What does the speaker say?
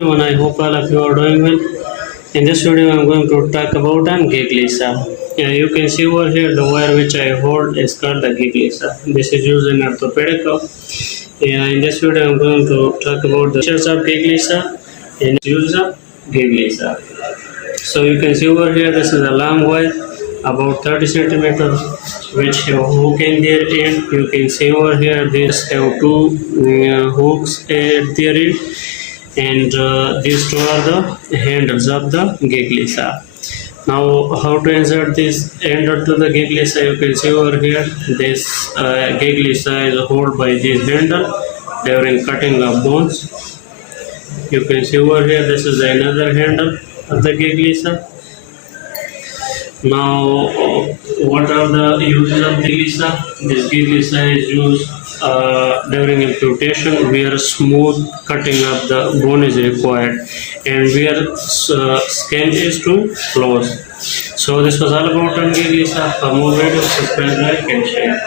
Everyone, I hope all of you are doing well. In this video, I'm going to talk about an gigli saw. You can see over here the wire which I hold is called the gigli saw. This is used in orthopedic. In this video, I'm going to talk about the features of gigli saw and use of gigli saw. So you can see over here, this is a long wire about 30 centimeters, which have hook in their end. You can see over here, these have two hooks at their end, and these two are the handles of the gigli saw. Now, how to insert this handle to the gigli saw? You can see over here, this gigli saw is held by this handle during cutting of bones. You can see over here, this is another handle of the gigli saw. Now, what are the uses of gigli saw? This gigli saw is used during amputation, where smooth cutting of the bone is required and where skin is to close. So this was all about gigli saw. For more videos, subscribe, like and share.